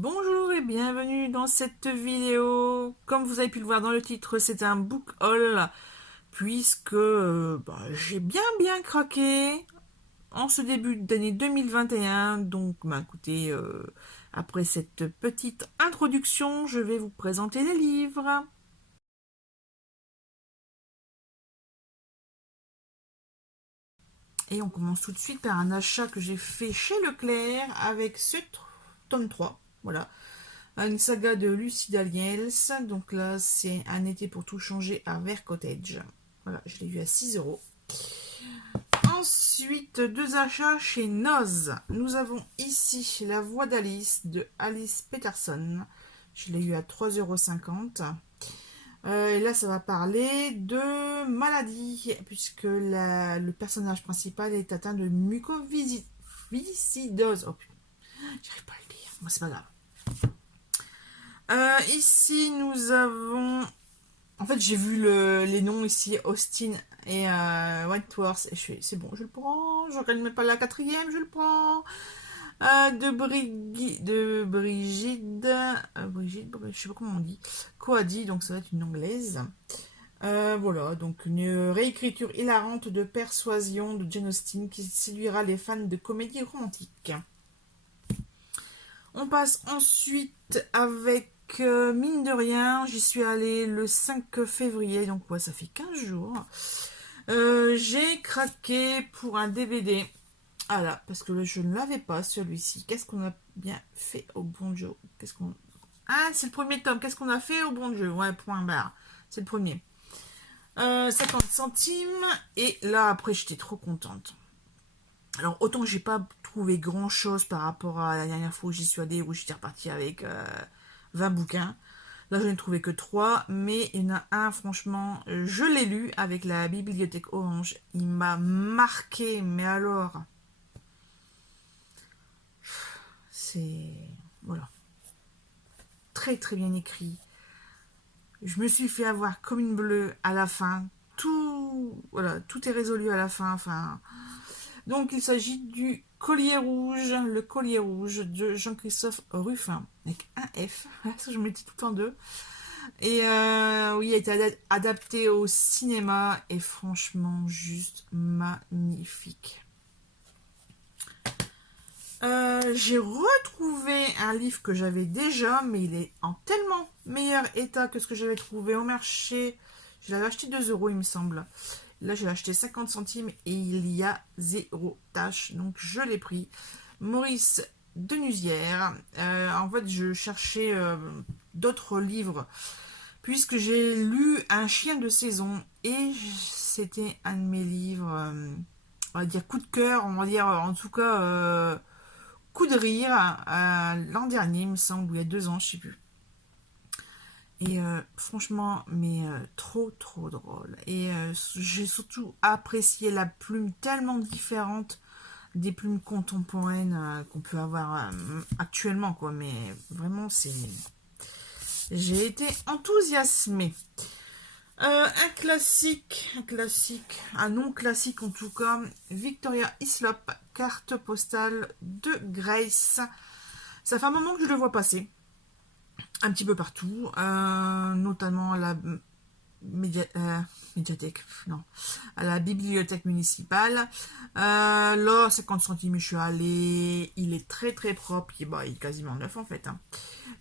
Bonjour et bienvenue dans cette vidéo. Comme vous avez pu le voir dans le titre, c'est un book haul puisque j'ai bien craqué en ce début d'année 2021. Donc, écoutez, après cette petite introduction, je vais vous présenter les livres. Et on commence tout de suite par un achat que j'ai fait chez Leclerc avec ce tome 3. Voilà. Une saga de Lucie Daniels. Donc là, c'est Un été pour tout changer à Vert Cottage. Voilà, je l'ai vu à 6 €. Ensuite, deux achats chez Noz. Nous avons ici La Voix d'Alice de Alice Peterson. Je l'ai eu à 3,50 €. Et là, ça va parler de maladie, puisque le personnage principal est atteint de mucoviscidose. Oh putain, j'arrive pas à le dire. Moi, c'est pas grave. Ici, nous avons... En fait, j'ai vu les noms ici, Austin et Wentworth, et c'est bon, je le prends. Je regarde même pas la quatrième, je le prends. Brigitte, je sais pas comment on dit. Coady, donc ça va être une anglaise. Voilà, donc une réécriture hilarante de Persuasion de Jane Austen qui séduira les fans de comédie romantique. On passe ensuite avec mine de rien, j'y suis allée le 5 février, donc ouais, ça fait 15 jours. J'ai craqué pour un DVD. Voilà, parce que je ne l'avais pas celui-ci. Qu'est-ce qu'on a bien fait au bon Dieu? Ah, c'est le premier tome. Qu'est-ce qu'on a fait au bon Dieu? Ouais, point barre. C'est le premier. 50 centimes. Et là, après, j'étais trop contente. Alors, autant que j'ai pas trouvé grand chose par rapport à la dernière fois où j'y suis allée, où j'étais repartie avec 20 bouquins. Là, je n'ai trouvé que 3, mais il y en a un, franchement, je l'ai lu avec la Bibliothèque Orange. Il m'a marqué, mais alors, c'est... Voilà. Très bien écrit. Je me suis fait avoir comme une bleue à la fin. Voilà, tout est résolu à la fin. Enfin, donc il s'agit du Collier rouge, le Collier rouge de Jean-Christophe Ruffin, avec un F, ça je me dis tout en deux. Et oui, il a été adapté au cinéma et franchement juste magnifique. J'ai retrouvé un livre que j'avais déjà, mais il est en tellement meilleur état que ce que j'avais trouvé au marché. Je l'avais acheté 2 € il me semble. Là, j'ai acheté 50 centimes et il y a 0 tache. Donc, je l'ai pris. Maurice Denusière. En fait, je cherchais d'autres livres puisque j'ai lu Un chien de saison et c'était un de mes livres, on va dire coup de cœur, on va dire en tout cas coup de rire l'an dernier, il me semble, ou il y a 2 ans, je sais plus. Et franchement, mais trop drôle. Et j'ai surtout apprécié la plume tellement différente des plumes contemporaines qu'on peut avoir actuellement, quoi. Mais vraiment, j'ai été enthousiasmée. Un non classique en tout cas, Victoria Hislop, carte postale de Grace. Ça fait un moment que je le vois passer, un petit peu partout, notamment à la médiathèque, non, à la bibliothèque municipale. Là, 50 centimes, je suis allée, il est très propre, il est quasiment neuf en fait. Hein.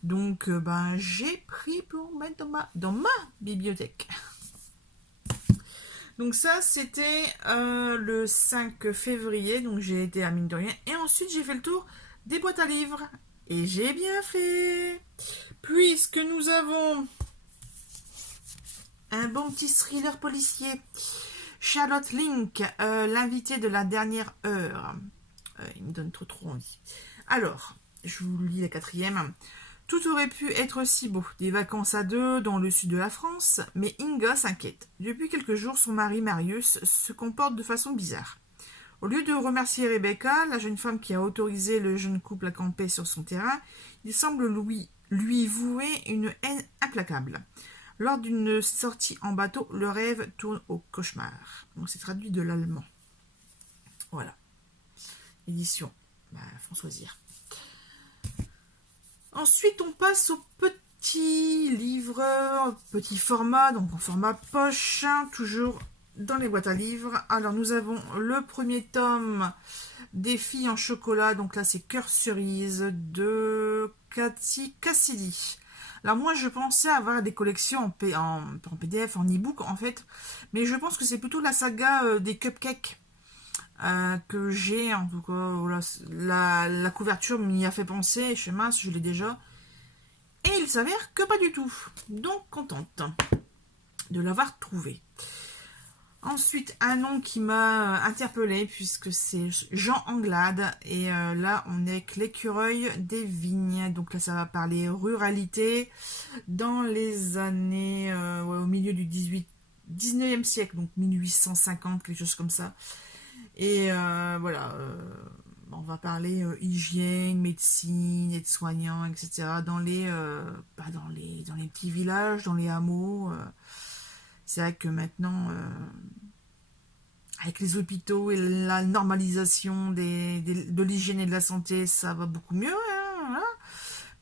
Donc, j'ai pris pour mettre dans ma bibliothèque. Donc ça, c'était le 5 février, donc j'ai été à mine de rien. Et ensuite, j'ai fait le tour des boîtes à livres. Et j'ai bien fait. Puisque nous avons un bon petit thriller policier. Charlotte Link, l'invité de la dernière heure. Il me donne trop envie. Alors, je vous lis la quatrième. Tout aurait pu être si beau, des vacances à deux dans le sud de la France, mais Inga s'inquiète. Depuis quelques jours, son mari Marius se comporte de façon bizarre. Au lieu de remercier Rebecca, la jeune femme qui a autorisé le jeune couple à camper sur son terrain, il semble lui vouer une haine implacable. Lors d'une sortie en bateau, le rêve tourne au cauchemar. Donc c'est traduit de l'allemand. Voilà. Édition Françoisir. Ensuite, on passe au petit livre, petit format, donc en format poche, hein, toujours dans les boîtes à livres. Alors, nous avons le premier tome des filles en chocolat, donc là, c'est Cœur cerise de Cathy Cassidy. Alors, moi, je pensais avoir des collections en PDF, en e-book, en fait, mais je pense que c'est plutôt la saga des cupcakes. Que j'ai, en tout cas, voilà, la couverture m'y a fait penser, je suis mince, je l'ai déjà. Et il s'avère que pas du tout. Donc, contente de l'avoir trouvé. Ensuite, un nom qui m'a interpellée, puisque c'est Jean Anglade. Et là, on est avec l'écureuil des vignes. Donc là, ça va parler ruralité dans les années, ouais, au milieu du 19e siècle, donc 1850, quelque chose comme ça. Et voilà, on va parler hygiène, médecine, aide-soignant, etc. Dans les petits villages, dans les hameaux. C'est vrai que maintenant, avec les hôpitaux et la normalisation de l'hygiène et de la santé, ça va beaucoup mieux. Hein, voilà.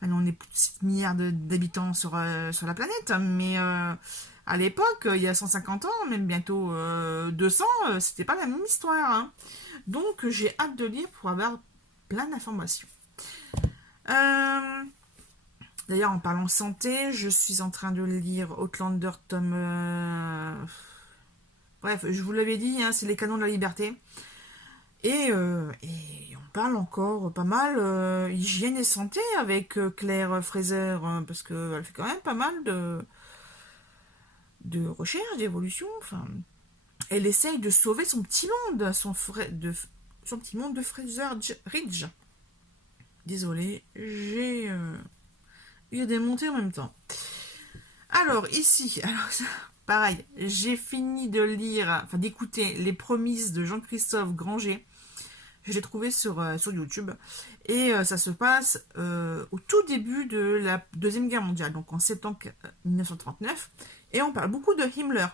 Maintenant, on est plus de 6 milliards d'habitants sur la planète, mais à l'époque, il y a 150 ans, même bientôt 200, c'était pas la même histoire. Hein. Donc, j'ai hâte de lire pour avoir plein d'informations. D'ailleurs, en parlant santé, je suis en train de lire Outlander tome... Bref, je vous l'avais dit, hein, c'est les canons de la liberté. Et on parle encore pas mal hygiène et santé avec Claire Fraser, parce qu'elle fait quand même pas mal de recherche, d'évolution. Enfin, elle essaye de sauver son petit monde, son petit monde de Fraser Ridge. Désolée, j'ai eu des montées en même temps. Alors, ici, pareil, j'ai fini de lire, enfin d'écouter Les Promises de Jean-Christophe Granger. Je l'ai trouvé sur YouTube. Et ça se passe au tout début de la Deuxième Guerre mondiale, donc en septembre 1939. Et on parle beaucoup de Himmler,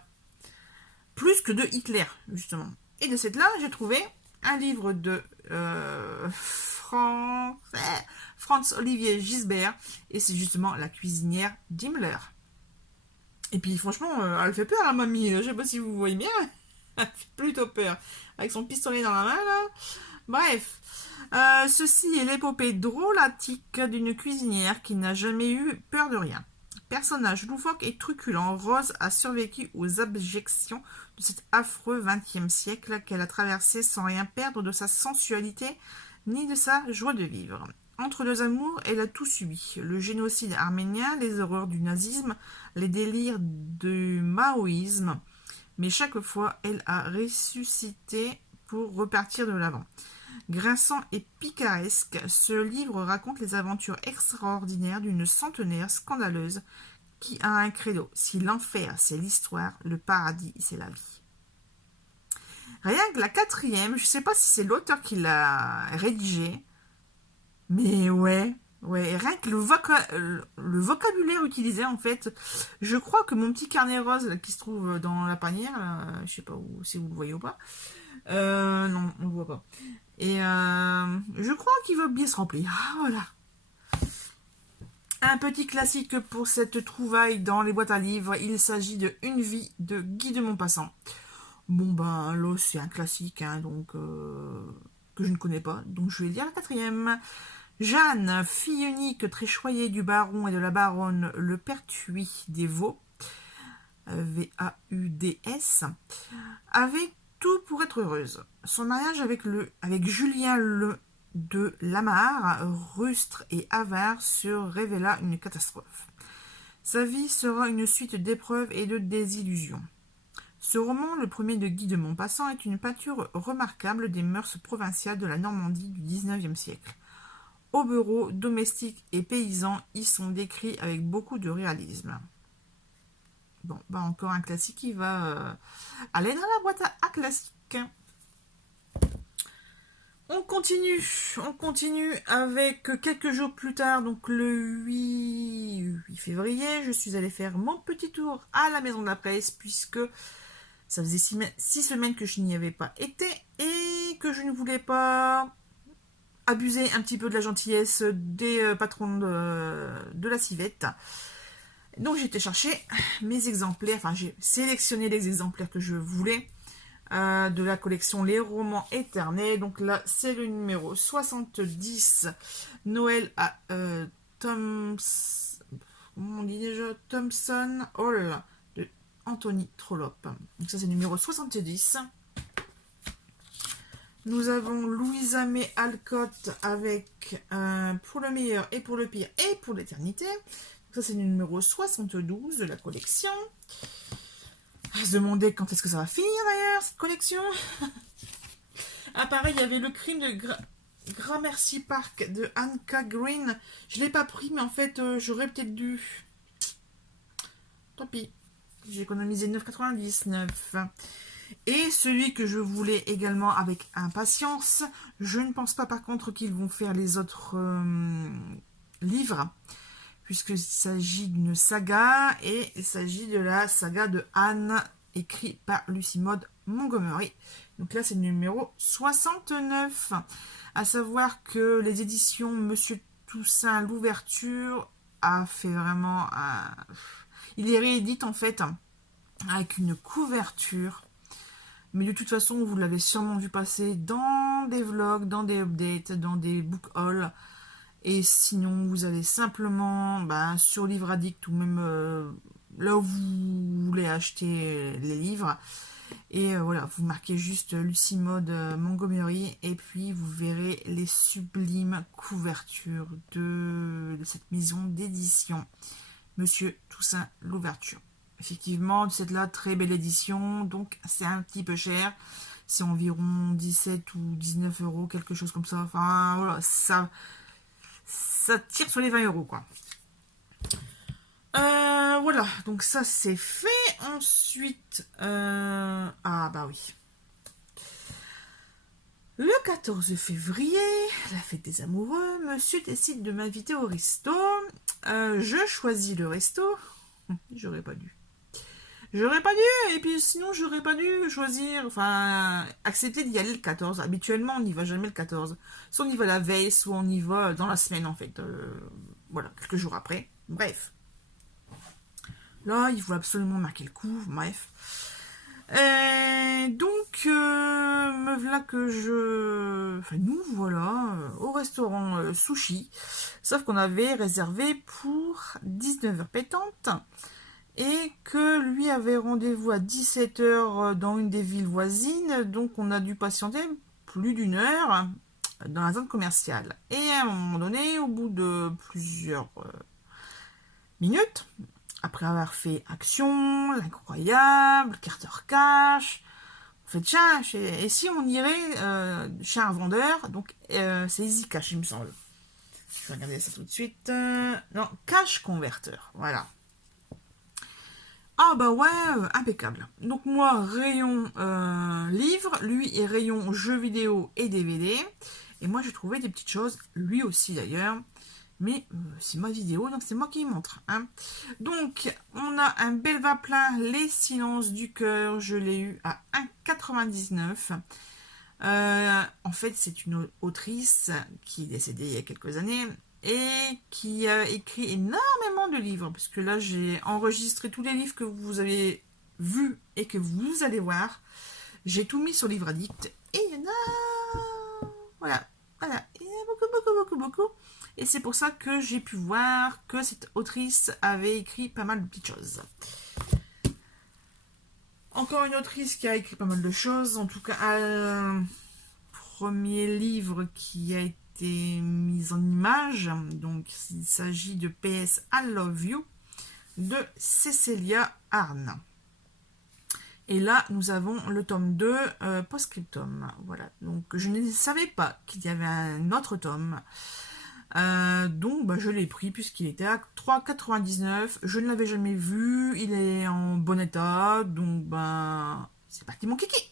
plus que de Hitler, justement. Et de cette là, j'ai trouvé un livre de Franz-Olivier Gisbert. Et c'est justement La cuisinière d'Himmler. Et puis franchement, elle fait peur à mamie. Je sais pas si vous voyez bien. Elle fait plutôt peur. Avec son pistolet dans la main, là. Bref, ceci est l'épopée drôlatique d'une cuisinière qui n'a jamais eu peur de rien. Personnage loufoque et truculent, Rose a survécu aux abjections de cet affreux XXe siècle qu'elle a traversé sans rien perdre de sa sensualité ni de sa joie de vivre. Entre deux amours, elle a tout subi. Le génocide arménien, les horreurs du nazisme, les délires du maoïsme. Mais chaque fois, elle a ressuscité pour repartir de l'avant. Grinçant et picaresque, ce livre raconte les aventures extraordinaires d'une centenaire scandaleuse qui a un credo. Si l'enfer, c'est l'histoire, le paradis, c'est la vie. Rien que la quatrième, je ne sais pas si c'est l'auteur qui l'a rédigé, mais ouais, rien que le vocabulaire utilisé, en fait, je crois que mon petit carnet rose là, qui se trouve dans la panière, là, je sais pas si vous le voyez ou pas, non, on le voit pas. Et je crois qu'il va bien se remplir. Ah, voilà. Un petit classique pour cette trouvaille dans les boîtes à livres. Il s'agit de Une vie de Guy de Maupassant. Bon, ben, là, c'est un classique, hein, donc que je ne connais pas. Donc, je vais lire la quatrième. Jeanne, fille unique, très choyée du baron et de la baronne Le Pertuis des Vaux, V-A-U-D-S, avait tout pour être heureuse. Son mariage avec Julien de Lamarre, rustre et avare, se révéla une catastrophe. Sa vie sera une suite d'épreuves et de désillusions. Ce roman, le premier de Guy de Maupassant, est une peinture remarquable des mœurs provinciales de la Normandie du XIXe siècle. Hobereaux, domestiques et paysans y sont décrits avec beaucoup de réalisme. Bon, bah encore un classique qui va aller dans la boîte à classiques. On continue avec quelques jours plus tard, donc le 8 février, je suis allée faire mon petit tour à la Maison de la Presse, puisque ça faisait 6 semaines que je n'y avais pas été et que je ne voulais pas abuser un petit peu de la gentillesse des patrons de la civette. Donc j'ai été chercher mes exemplaires, enfin j'ai sélectionné les exemplaires que je voulais de la collection Les Romans Éternels. Donc là c'est le numéro 70, Noël à comment on dit déjà, Thompson Hall de Anthony Trollope. Donc ça c'est le numéro 70. Nous avons Louisa May Alcott avec Pour le meilleur et pour le pire et pour l'éternité. Ça, c'est le numéro 72 de la collection. À se demander quand est-ce que ça va finir d'ailleurs, cette collection. Ah, pareil, il y avait Le crime de Gramercy Park de Anka Green. Je ne l'ai pas pris, mais en fait, j'aurais peut-être dû. Tant pis. J'ai économisé 9,99. Et celui que je voulais également avec impatience, je ne pense pas par contre qu'ils vont faire les autres livres, puisqu'il s'agit d'une saga, et il s'agit de la saga de Anne, écrit par Lucy Maud Montgomery. Donc là c'est le numéro 69. À savoir que les éditions Monsieur Toussaint l'ouverture a fait vraiment... Il les réédite en fait avec une couverture. Mais de toute façon, vous l'avez sûrement vu passer dans des vlogs, dans des updates, dans des book hauls. Et sinon, vous allez simplement sur Livre Addict ou même là où vous voulez acheter les livres. Et voilà, vous marquez juste Lucy Maud Montgomery et puis vous verrez les sublimes couvertures de cette maison d'édition. Monsieur Toussaint l'ouverture. Effectivement, cette là, très belle édition, donc c'est un petit peu cher. C'est environ 17 ou 19 euros, quelque chose comme ça. Enfin, voilà, ça tire sur les 20 euros, quoi. Voilà, donc ça c'est fait. Ensuite, ah bah oui. Le 14 février, la fête des amoureux, monsieur décide de m'inviter au resto. Je choisis le resto. J'aurais pas dû. Et puis sinon j'aurais pas dû choisir, enfin, accepter d'y aller le 14. Habituellement on n'y va jamais le 14. Soit on y va la veille, soit on y va dans la semaine en fait. Voilà, quelques jours après. Bref. Là, il faut absolument marquer le coup, bref. Donc, me voilà que enfin, nous voilà au restaurant Sushi. Sauf qu'on avait réservé pour 19h pétante. Et que lui avait rendez-vous à 17h dans une des villes voisines, donc on a dû patienter plus d'une heure dans la zone commerciale. Et à un moment donné, au bout de plusieurs minutes, après avoir fait Action, L'Incroyable, Carter Cash, on fait tiens, et si on irait chez un vendeur, donc c'est Easy Cash il me semble. Je vais regarder ça tout de suite. Non, Cash Converter, voilà. Ah bah ouais, impeccable. Donc moi, rayon livre, lui est rayon jeux vidéo et DVD. Et moi, j'ai trouvé des petites choses, lui aussi d'ailleurs. Mais c'est ma vidéo, donc c'est moi qui montre. Hein. Donc, on a un Belva plein, Les Silences du cœur. Je l'ai eu à 1,99 €. En fait, c'est une autrice qui est décédée il y a quelques années et qui a écrit énormément de livres, puisque là j'ai enregistré tous les livres que vous avez vus et que vous allez voir. J'ai tout mis sur Livre Addict et il y en a, voilà, il y en a beaucoup, et c'est pour ça que j'ai pu voir que cette autrice avait écrit pas mal de petites choses. Encore une autrice qui a écrit pas mal de choses, en tout cas un premier livre qui a été mise en image, donc il s'agit de PS I Love You de Cecilia Ahern. Et là nous avons le tome 2 post-scriptum, voilà, donc je ne savais pas qu'il y avait un autre tome, donc je l'ai pris puisqu'il était à 3,99 €. Je ne l'avais jamais vu, il est en bon état, donc c'est parti mon kiki.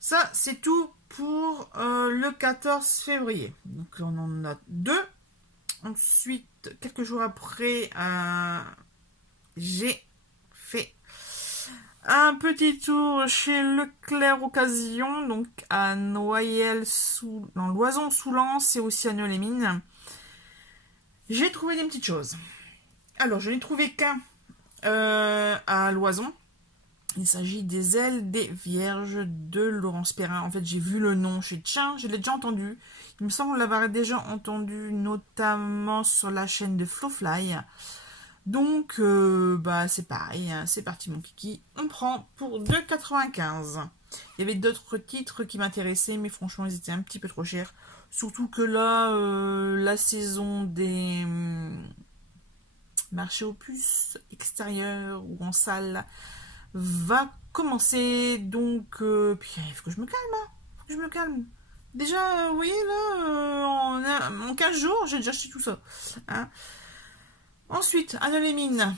Ça c'est tout pour le 14 février. Donc on en a 2. Ensuite, quelques jours après, j'ai fait Un petit tour chez Leclerc Occasion, donc à dans Loison-sous-Lens et aussi à Nœux-les-Mines. J'ai trouvé des petites choses. Alors, je n'ai trouvé qu'un à Loison. Il s'agit des ailes des Vierges de Laurence Perrin. En fait, j'ai vu le nom chez tiens, je l'ai déjà entendu. Il me semble l'avoir déjà entendu, notamment sur la chaîne de Flowfly. Donc, bah, c'est pareil, hein, c'est parti mon kiki. On prend pour 2,95. Il y avait d'autres titres qui m'intéressaient, mais franchement, ils étaient un petit peu trop chers. Surtout que là, la saison des marchés aux puces extérieurs ou en salle va commencer. Donc, puis il faut que je me calme, hein. Faut que je me calme. Déjà, vous voyez là, en 15 jours, j'ai déjà acheté tout ça. Hein. Ensuite, Anne les mines.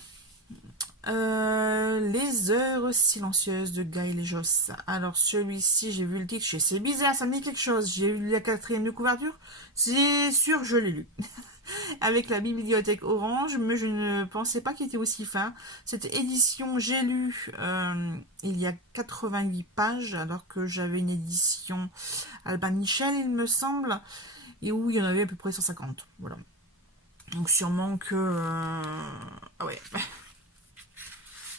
Les heures silencieuses de Gaël Josse. Alors celui-ci, j'ai vu le titre, c'est bizarre, ça me dit quelque chose. J'ai lu la 4e de couverture, c'est sûr, je l'ai lu. Avec la bibliothèque orange, mais je ne pensais pas qu'il était aussi fin. Cette édition, j'ai lu il y a 88 pages, alors que j'avais une édition Albin Michel, il me semble, et où il y en avait à peu près 150. Voilà. Donc sûrement que... Ah ouais.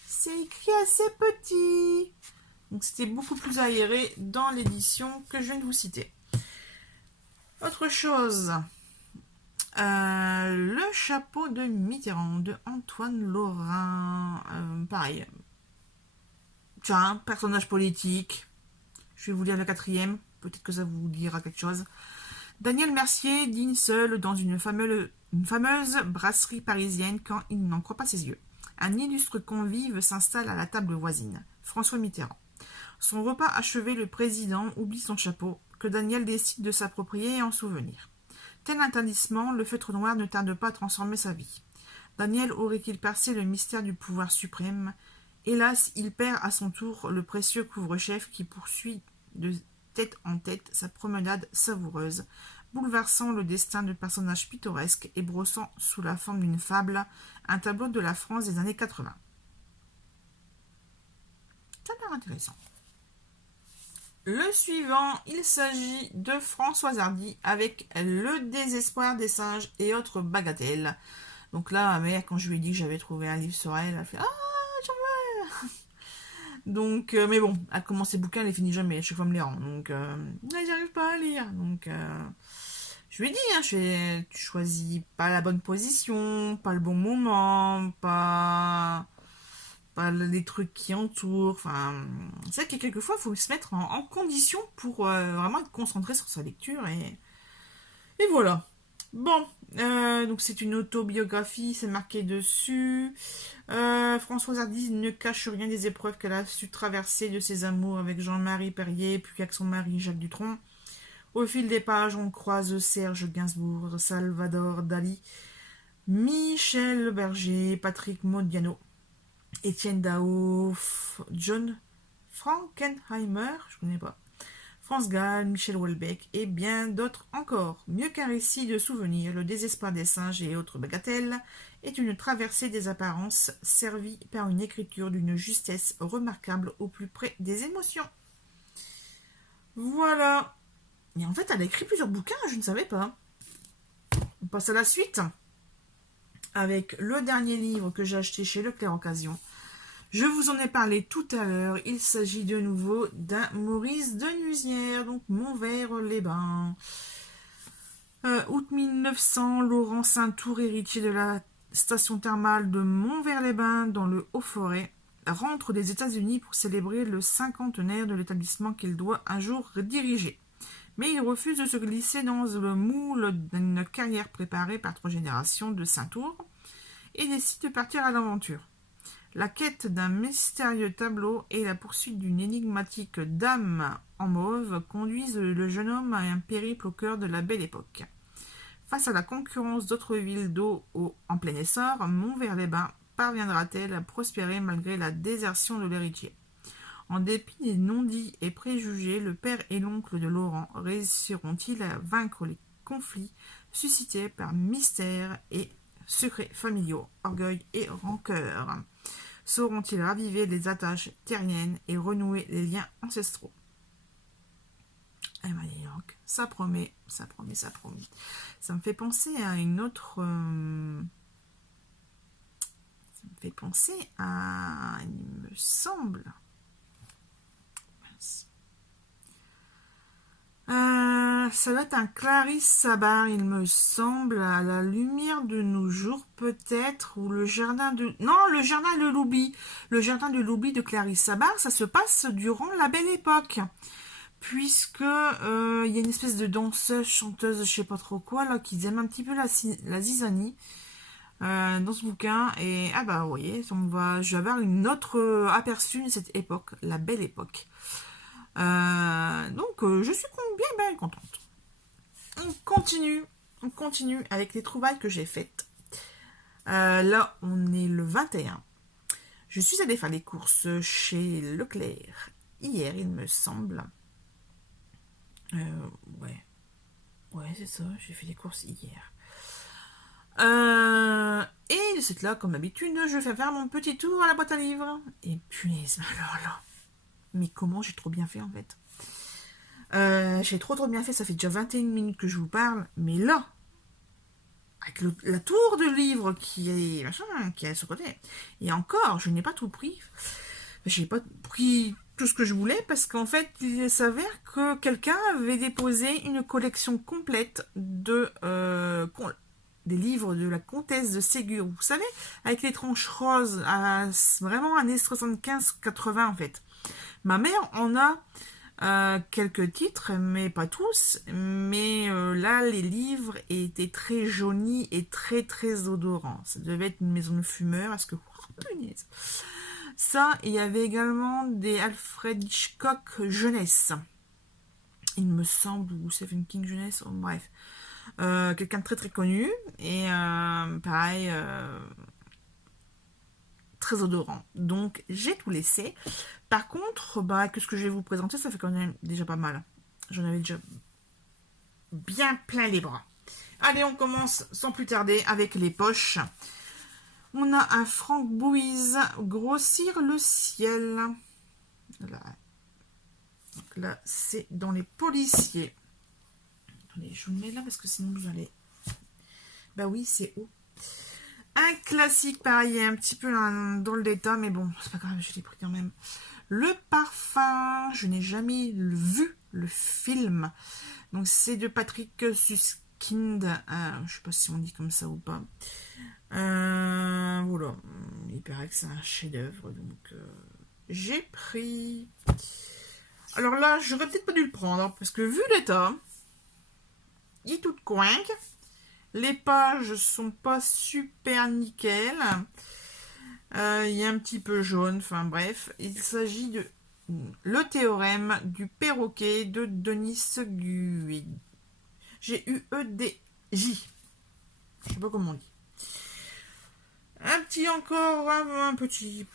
C'est écrit assez petit. Donc c'était beaucoup plus aéré dans l'édition que je viens de vous citer. Autre chose. Le chapeau de Mitterrand de Antoine Lorrain. Pareil. Tiens, personnage politique. Je vais vous lire le 4e. Peut-être que ça vous dira quelque chose. Daniel Mercier dîne seul dans une fameuse brasserie parisienne quand il n'en croit pas ses yeux. Un illustre convive s'installe à la table voisine, François Mitterrand. Son repas achevé, le président oublie son chapeau, que Daniel décide de s'approprier en souvenir. Tel un talisman, le feutre noir ne tarde pas à transformer sa vie. Daniel aurait-il percé le mystère du pouvoir suprême? Hélas, il perd à son tour le précieux couvre-chef qui poursuit de tête en tête sa promenade savoureuse, bouleversant le destin de personnages pittoresques et brossant sous la forme d'une fable un tableau de la France des années 80. Ça a l'air intéressant. Le suivant, il s'agit de Françoise Hardy avec Le désespoir des singes et autres bagatelles. Donc là, ma mère, quand je lui ai dit que j'avais trouvé un livre sur elle, elle a fait « Ah, j'en veux !» Donc, mais bon, elle commence ses bouquins, elle les finit jamais, à chaque fois me les rend. Donc, j'arrive pas à lire. Donc, je lui ai dit, hein, tu choisis pas la bonne position, pas le bon moment, pas les trucs qui entourent. Enfin, c'est vrai que quelquefois, il faut se mettre en condition pour vraiment être concentré sur sa lecture. Et voilà. Bon, donc c'est une autobiographie, c'est marqué dessus. Françoise Hardy ne cache rien des épreuves qu'elle a su traverser de ses amours avec Jean-Marie Perrier, puis avec son mari Jacques Dutronc. Au fil des pages, on croise Serge Gainsbourg, Salvador Dali, Michel Berger, Patrick Modiano, Étienne Dao, John Frankenheimer, je ne connais pas, France Gall, Michel Houellebecq et bien d'autres encore. Mieux qu'un récit de souvenirs, Le désespoir des singes et autres bagatelles est une traversée des apparences servie par une écriture d'une justesse remarquable au plus près des émotions. Voilà. Et en fait, elle a écrit plusieurs bouquins, je ne savais pas. On passe à la suite avec le dernier livre que j'ai acheté chez Leclerc Occasion. Je vous en ai parlé tout à l'heure. Il s'agit de nouveau d'un Maurice Denusière, donc Montvert-les-Bains. Août 1900, Laurent Saint-Tour, héritier de la station thermale de Montvert-les-Bains dans le Haut-Forêt, rentre des États-Unis pour célébrer le cinquantenaire de l'établissement qu'il doit un jour diriger. Mais il refuse de se glisser dans le moule d'une carrière préparée par 3 générations de Saint-Tour et décide de partir à l'aventure. La quête d'un mystérieux tableau et la poursuite d'une énigmatique dame en mauve conduisent le jeune homme à un périple au cœur de la Belle Époque. Face à la concurrence d'autres villes d'eau en plein essor, Montvert-les-Bains parviendra-t-elle à prospérer malgré la désertion de l'héritier? En dépit des non-dits et préjugés, le père et l'oncle de Laurent réussiront-ils à vaincre les conflits suscités par mystère et secrets familiaux, orgueil et rancœur? sauront-ils raviver les attaches terriennes et renouer les liens ancestraux? Eh ben, dis donc, ça promet, ça promet, ça promet. Ça me fait penser à une autre... ça me fait penser à... Il me semble... ça doit être un Clarisse Sabard, il me semble, à la lumière de nos jours, peut-être, ou le jardin de... Non, le jardin de l'oubli. Le jardin de l'oubli de Clarisse Sabard, ça se passe durant la Belle Époque. Puisque il y a une espèce de danseuse, chanteuse, je sais pas trop quoi, là, qui aime un petit peu la zizanie dans ce bouquin. Et, ah bah, vous voyez, je vais avoir une autre aperçu de cette époque, la Belle Époque. Donc, je suis bien contente. On continue avec les trouvailles que j'ai faites. Là, on est le 21. Je suis allée faire les courses chez Leclerc hier, il me semble. Ouais, c'est ça, j'ai fait les courses hier. Et de cette là, comme d'habitude, je vais faire mon petit tour à la boîte à livres. Et punaise, alors là. Mais comment j'ai trop bien fait en fait. J'ai trop bien fait, ça fait déjà 21 minutes que je vous parle, mais là, avec la tour de livre qui est machin, qui est à ce côté, et encore, je n'ai pas tout pris. J'ai pas pris tout ce que je voulais parce qu'en fait, il s'avère que quelqu'un avait déposé une collection complète de des livres de la comtesse de Ségur, vous savez, avec les tranches roses, vraiment années 75-80 en fait. Ma mère en a quelques titres, mais pas tous. Mais là, les livres étaient très jaunis et très très odorants. Ça devait être une maison de fumeurs, parce que... Oh, punaise. Ça, il y avait également des Alfred Hitchcock jeunesse. Il me semble, ou Stephen King jeunesse, oh, bref. Quelqu'un de très très connu. Et pareil... très odorant. Donc, j'ai tout laissé. Par contre, que ce que je vais vous présenter, ça fait quand même déjà pas mal. J'en avais déjà bien plein les bras. Allez, on commence sans plus tarder avec les poches. On a un Frank Bouise, Grossir le ciel. Là, donc là c'est dans les policiers. Attendez, je vous le mets là parce que sinon vous allez... Bah oui, c'est haut. Un classique, pareil, un petit peu dans le détail, mais bon, c'est pas grave, je l'ai pris quand même. Le parfum, je n'ai jamais vu le film. Donc c'est de Patrick Suskind. Je sais pas si on dit comme ça ou pas. Voilà, il paraît que c'est un chef-d'œuvre, donc j'ai pris. Alors là, j'aurais peut-être pas dû le prendre parce que vu l'état, il est tout coinque. Les pages sont pas super nickel. Il y a un petit peu jaune, enfin bref. Il s'agit de Le théorème du perroquet de Denis Gued. G-U-E-D-J. Je sais pas comment on dit. Un petit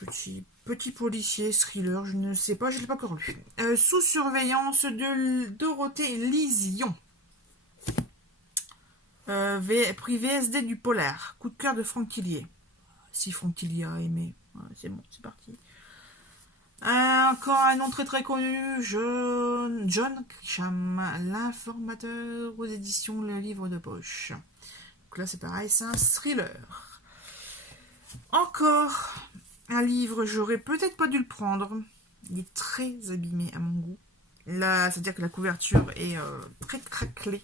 policier thriller, je ne sais pas, je ne l'ai pas encore lu. Sous surveillance de Dorothée Lision. Prix VSD du Polar. Coup de cœur de Franck Tillier. Si Franck Tillier a aimé. Ouais, c'est bon, c'est parti. Encore un nom très très connu. John Grisham. L'informateur aux éditions Le Livre de Poche. Donc là c'est pareil, c'est un thriller. Encore un livre, j'aurais peut-être pas dû le prendre. Il est très abîmé à mon goût. Là, c'est-à-dire que la couverture est très craquelée.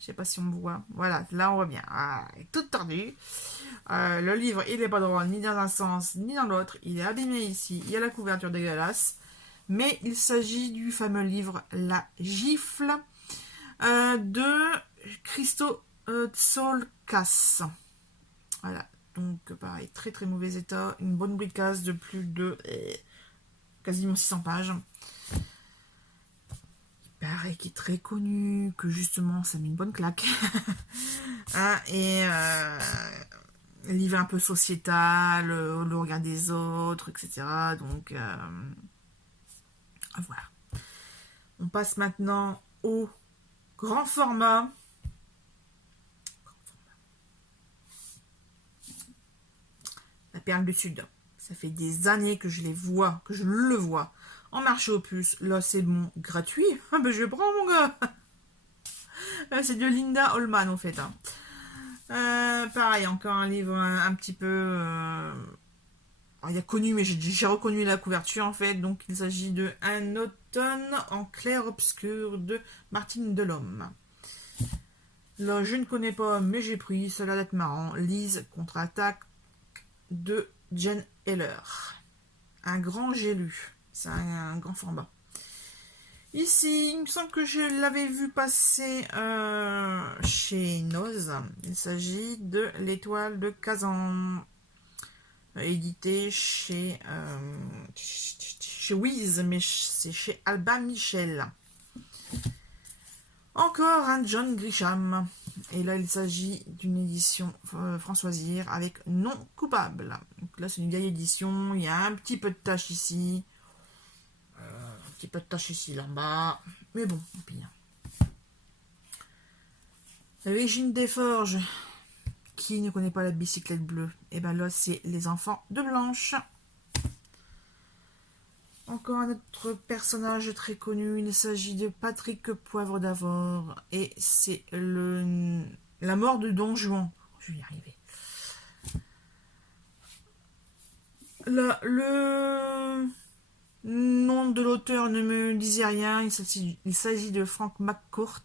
Je sais pas si on voit. Voilà, là on voit bien. Tout tordu. Le livre, il est pas droit ni dans un sens ni dans l'autre. Il est abîmé ici. Il y a la couverture dégueulasse. Mais il s'agit du fameux livre La Gifle de Christo Tsiolkas. Voilà. Donc pareil, très très mauvais état. Une bonne bricasse de plus de quasiment 600 pages. Pareil, qui est très connu, que justement ça met une bonne claque. Livre un peu sociétal, le regard des autres, etc. Donc voilà. On passe maintenant au grand format. La perle du Sud. Ça fait des années que je les vois, que je le vois. En marché aux puces, là c'est bon, gratuit. Ah ben je prends mon gars. C'est de Linda Holman en fait. Hein. Pareil, encore un livre un petit peu... il y a connu, mais j'ai reconnu la couverture en fait. Donc il s'agit de Un automne en clair-obscur de Martine Delhomme. Là, je ne connais pas, mais j'ai pris. Ça a l'air d'être marrant. Lise contre-attaque de Jen Heller. Un grand j'ai lu. C'est un grand format. Ici, il me semble que je l'avais vu passer chez Noz. Il s'agit de L'Étoile de Kazan. Édité chez Wiz, mais c'est chez Albin Michel. Encore un John Grisham. Et là, il s'agit d'une édition Françoisière avec Non coupable. Donc là, c'est une vieille édition. Il y a un petit peu de tache ici. Un petit peu de tache ici, là en bas. Mais bon, pire. Régine Desforges. Qui ne connaît pas la bicyclette bleue? Et ben là, c'est Les enfants de Blanche. Encore un autre personnage très connu. Il s'agit de Patrick Poivre d'Avor. Et c'est la mort de Don Juan. Je vais y arriver. Là, le nom de l'auteur ne me disait rien. Il s'agit de Frank McCourt.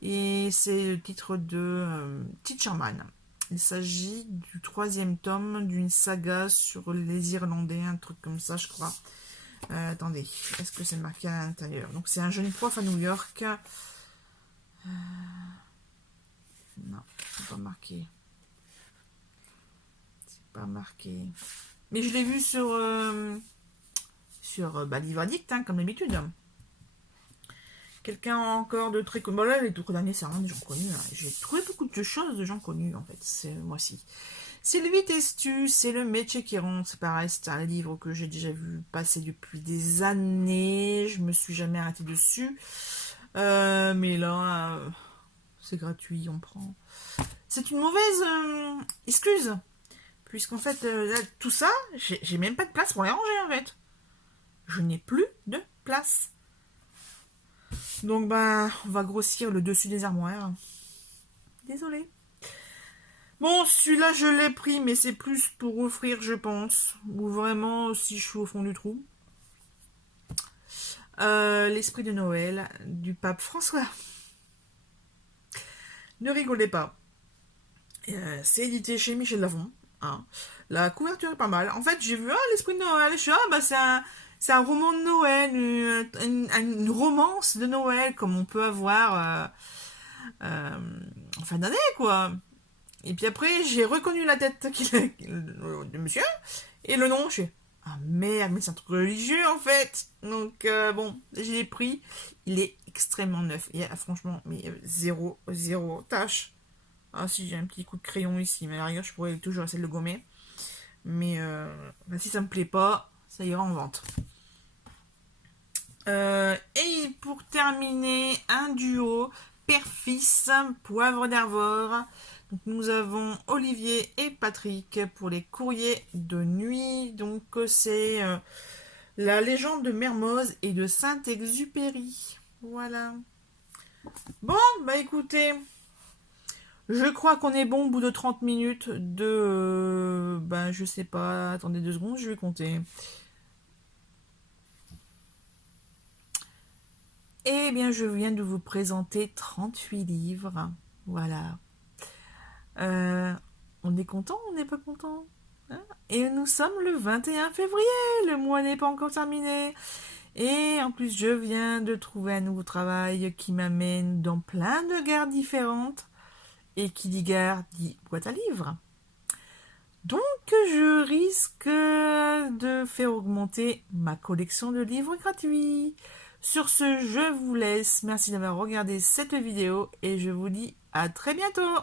Et c'est le titre de Teacher Man. Il s'agit du 3e tome d'une saga sur les Irlandais, un truc comme ça, je crois. Attendez, est-ce que c'est marqué à l'intérieur? Donc, c'est un jeune prof à New York. Non, c'est pas marqué. C'est pas marqué. Mais je l'ai vu sur Livre Addict, hein, comme d'habitude. Quelqu'un encore de très connu. Bon, là, les deux derniers, c'est vraiment des gens connus. Hein. J'ai trouvé beaucoup de choses de gens connus, en fait, ce mois-ci. Sylvie Testu, c'est le métier qui ronde. C'est pareil, c'est un livre que j'ai déjà vu passer depuis des années. Je me suis jamais arrêtée dessus. Mais là, c'est gratuit, on prend. C'est une mauvaise excuse. Puisqu'en fait, là, tout ça, j'ai même pas de place pour les ranger, en fait. Je n'ai plus de place. Donc, on va grossir le dessus des armoires. Désolée. Bon, celui-là, je l'ai pris, mais c'est plus pour offrir, je pense. Ou vraiment, si je suis au fond du trou. L'esprit de Noël du pape François. Ne rigolez pas. C'est édité chez Michel Lafon. Hein. La couverture est pas mal. En fait, j'ai vu l'esprit de Noël. Je suis c'est un roman de Noël, une romance de Noël, comme on peut avoir en fin d'année, quoi. Et puis après, j'ai reconnu la tête de monsieur, et le nom, je suis ah merde, mais c'est un truc religieux, en fait. Donc, bon, j'ai pris. Il est extrêmement neuf. Il y a, franchement, mais zéro tâche. Ah si, j'ai un petit coup de crayon ici, mais à la rigueur, je pourrais toujours essayer de le gommer. Mais si ça me plaît pas, ça ira en vente. Et pour terminer, un duo père-fils, Poivre d'Arvor. Donc nous avons Olivier et Patrick pour les courriers de nuit. Donc c'est la légende de Mermoz et de Saint-Exupéry. Voilà. Bon, écoutez, je crois qu'on est bon au bout de 30 minutes de... je sais pas, attendez 2 secondes, je vais compter. Eh bien, je viens de vous présenter 38 livres. Voilà. On est content, on n'est pas content, hein? Et nous sommes le 21 février, le mois n'est pas encore terminé. Et en plus, je viens de trouver un nouveau travail qui m'amène dans plein de gares différentes. Et qui dit gare dit boîte à livres. Donc, je risque de faire augmenter ma collection de livres gratuits. Sur ce, je vous laisse. Merci d'avoir regardé cette vidéo et je vous dis à très bientôt.